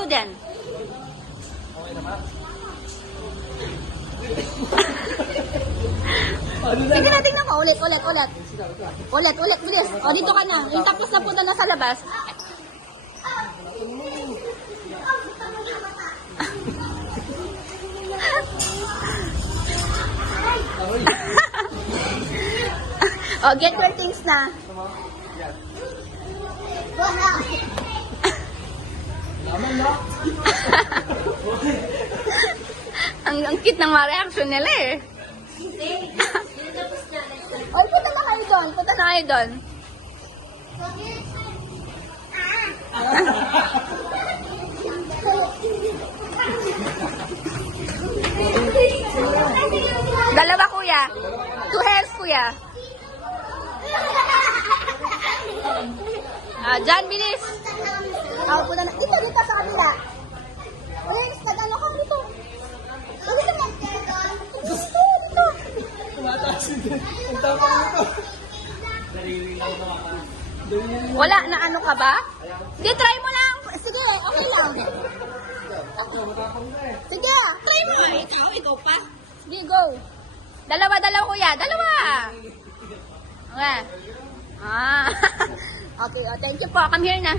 Go then. Tingnan mo. Ulit. Bilis. O, dito ka na. Yung tapos na punta na sa labas. Oh, get your things na. ang cute ng mga reaction nila eh. Oy, punta na kayo doon. Dalawa kuya. 2 hands kuya. Jan, bilis. Punta na. Dito sa kabila. Prince, nagano ka dito. Dito. Wala na ano ka ba? Sige, try mo lang. Sige, okay lang. Sige, try mo. Ikaw pa. Sige, go. Dalawa kuya. Dalawa. Okay. Okay, thank you po. Come here na.